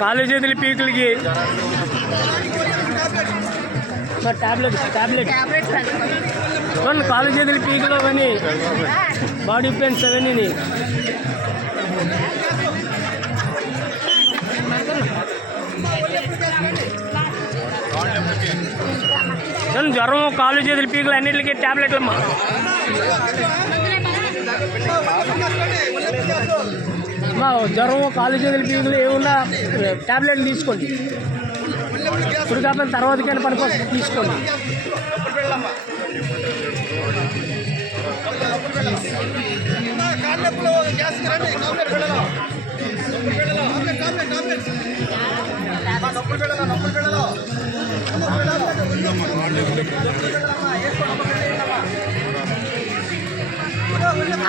కాలు చేతులు పీకులకి టాబ్లెట్ కాలు చేతులు పీకులు అవన్నీ బాడీ పెయిన్స్ అవన్నీ జ్వరం కాలు చేతులు పీకులు అన్నిటికీ టాబ్లెట్లు అమ్మా. జ్వరం కాలు చేతులు పీకులు ఏమున్నా టాబ్లెట్లు తీసుకోండి. ఇప్పుడు కాకపోతే తర్వాతకైనా పనికొస్తుంది తీసుకోండి.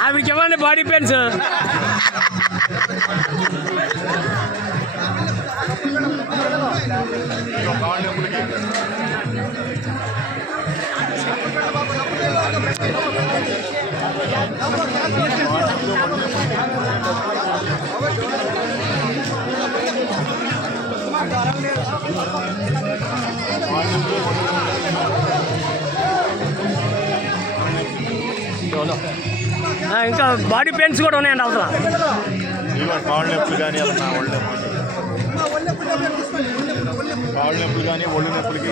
ఆవిడకి ఇవ్వండి బాడీ పెయిన్స్. ఇంకా బాడీ పెయిన్స్ కూడా ఉన్నాయండి అవసరం. కాళ్ళు నొప్పులు కానీ కాళ్ళు నొప్పులు కానీ ఒళ్ళు నొప్పులకి